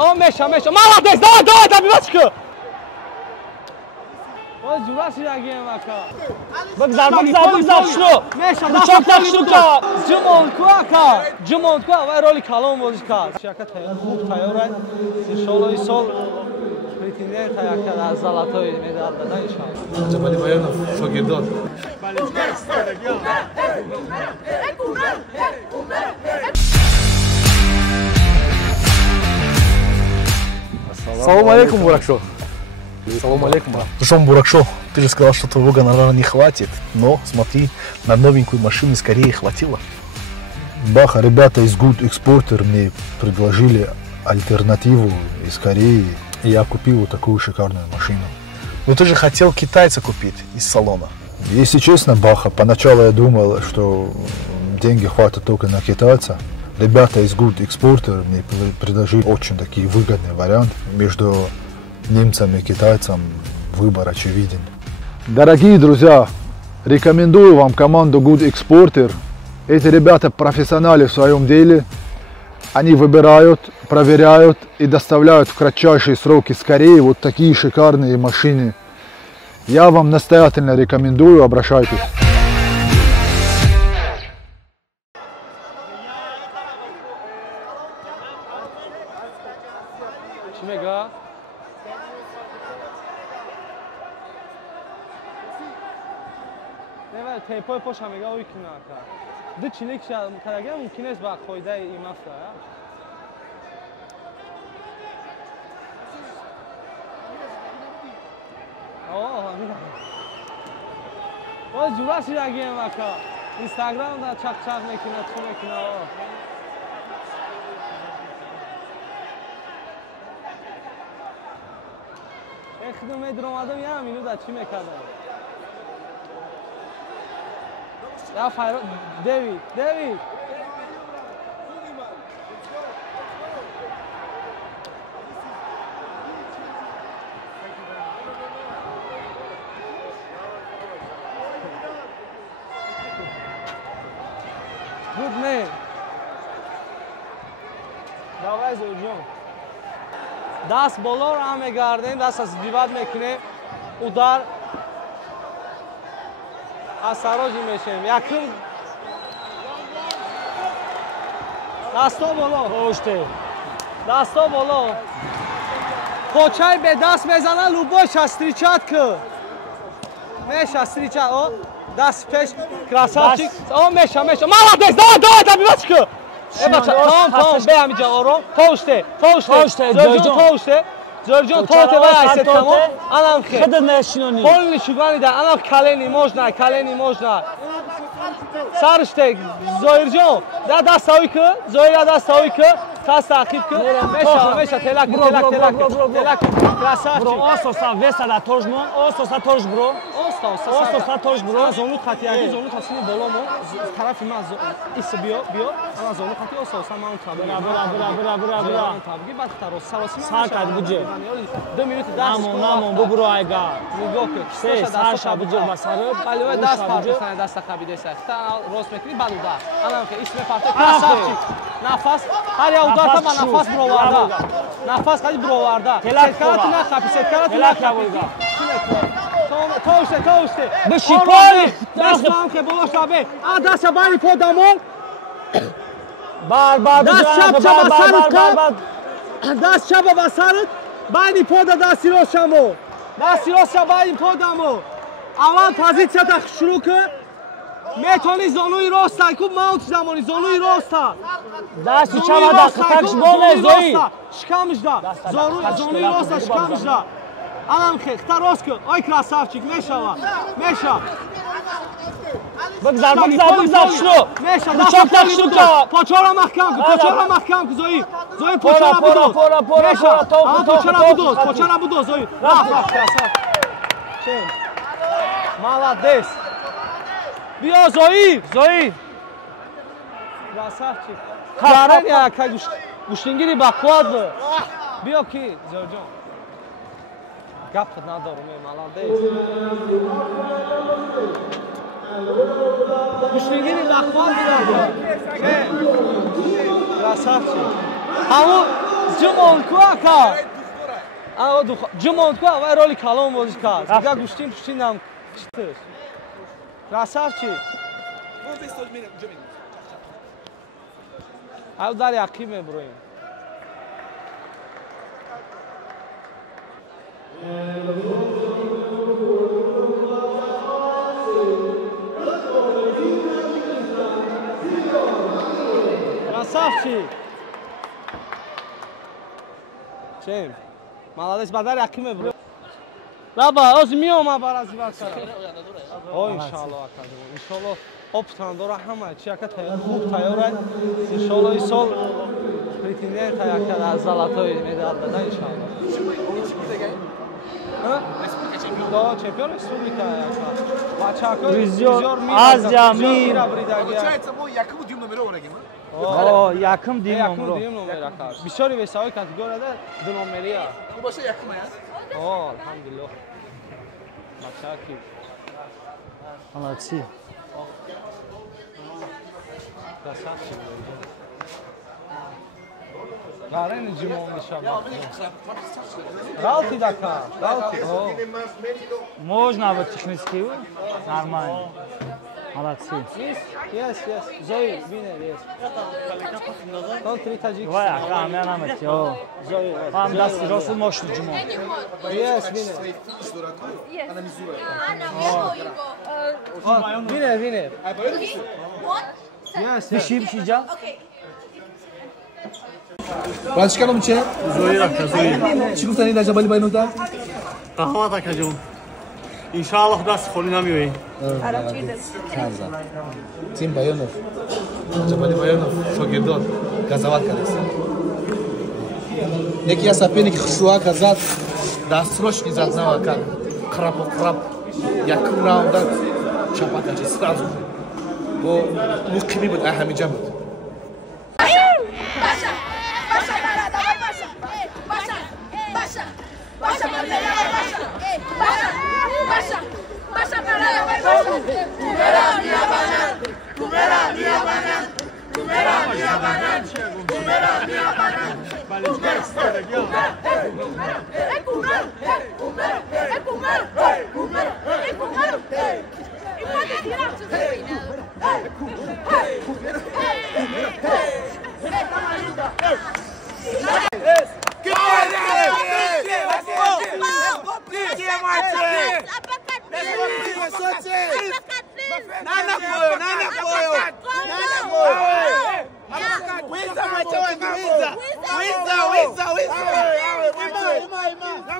О, Меша. Молодец, давай, добивачка. Ой, жураш ягем ака. Бигзар, шно. Меша, бычок так штука. Жумон ку, вай роли калон бозиш кард. Шака хуб тайёрай. Иншаллоҳ ин сол претендент яка аз золотои медал дада иншаллоh. Ҷабали Баянов, шогирдон. Салам алейкум, Буракшо. Салам алейкум. Ну что, Буракшо, ты же сказал, что твоего гонорара не хватит, но смотри, на новенькую машину скорее хватило. Баха, ребята из Good Exporter мне предложили альтернативу из Кореи, и я купил вот такую шикарную машину. Ну ты же хотел китайца купить из салона. Если честно, Баха, поначалу я думал, что деньги хватит только на китайца. Ребята из Good Exporter мне предложили очень такие выгодные варианты. Между немцами и китайцем выбор очевиден. Дорогие друзья, рекомендую вам команду Good Exporter. Эти ребята профессионалы в своем деле. Они выбирают, проверяют и доставляют в кратчайшие сроки с Кореи вот такие шикарные машины. Я вам настоятельно рекомендую, обращайтесь. Тепой поша мега уйкина ка. Ду чилик ша карага мумкин аст ба қоидаи имафта. Ой, жураш ягем ака. Instagram да чак мекина, чу мекина. Эхдуме дромадам я минута чӣ мекардам? Я Файрод, Дэвид. Good man. Давай, Зурджон. Даст боло ра мегардем, даст аз дивад мекунем. Удар. Осторожно мешем. Яким. Дасто боло. Поште. Дасто боло. Почай бе даст мезана Любоша встречатка. Меша встреча. О, даст пеш. Красавчик. О, Меша. Молодец. Давай, добивачка. Там, бе амиджа ором. Поште. Зорҷон тоте вай айсет тамо. Анам хе. Хада нашинони. Полни шугани да, анам калени можно. Сарште Зорҷон. Да дастауика, Зоря дастауика. Тас тақиб ки. Меша телак. Красавчик. Бро, ососа весала тожмо. Ососа тож бро. Ососа тож бро. Ана зону хати яги зону хатини боломо. Тарафи ман ис биё. Ана зону хати ососа ман таб. Бра. Табги бад тарос. Сароси ман. Сакат буҷе. 2 минути даст. Намон бубро айга. Нигоҳ ки. Саша буҷе басараб. Бале даст пардосан даст қабидеса. Та рост мекунӣ баду да. Анам ки исме фарто красавчик. Нафас. Ҳар я ударта ба нафас бироварда. Нафас қади бироварда. Сеткарати на хапи. Тоуште. Бешипали. Дастам ке болоша бе. А даста бани подамон. Бар. Даст чаба басарат. Бани пода дасти росамо. Дасти роса бани подамо. Аввал позитсията шурӯъ кун. Метони зонуи роста, ку маунт замони зонуи роста. Дасти чава да такш боле зои. Шикамжда. Зонуи роста шикамжда. Анам хехта рост кун. Ой красавчик мешава. Бигзар шно. Меша бычок так штука. Почора маҳкам ку зои. Зои почора будоз. Меша. Почора будоз зои. Раф красав. Чем? Молодец. Биё Зои. Красавчик. Карен яка гуштингири бақуат бу. Биё ки Зорҷон. Гап надорум, молодец. Гуштингири бақуат бу. Красавчик. Ҳамун Ҷумон ку ака. Ҷумон ку ва роли калон бозӣ кард. Дига гӯштим пуштинам читиш. Красавчик. Ай дар яқӣ мебуроем. Красавчик. Чем? Молодец, бадар яқӣ мебуроем. Раба, оз миёма барази вакара. О, иншаллоҳ ака. Иншаллоҳ опытан дора ҳама чи ака хуб тайёрад. Иншаллоҳ ин сол претендент ака дар золотои медал дада иншаллоҳ. Да, чемпион республика ака. Бачако бисёр Азия мир. Получается, мы якому дим номер орагим. О, яким дим номер. Дим номер ака. Бисёри весовой категорияда ду номерия. Баша якум аст. О, алҳамдулиллоҳ. Бачаки. Молодцы. Красавчик. Гарен ҷимон шаба. Галти дака. Галти. Можно вот технически нормально. Молодцы. Yes. Zoe, winner, yes. Don't treat Tajik. Vay aqa, men amet yo. Zoe. Ham dasti rosul moshlu jumo. Yes, winner. Ana Mizuko. Winner. What? Yes. Pişica. Okay. Бачканам че? Зоира казои. Чӣ гуфтани дар ҷабали байнуда? Қаҳват акаҷон. Иншааллоҳ худа сухони намеоем. Тим Байонов. Ҷабали Байонов шогирдон газават кардааст. Яке аз соперники хушуа казад, дастрошни зад нава кард. Қраб. Якум раунда чапа качи сразу. Бо муқими буд, аҳамиҷа буд. Wiza.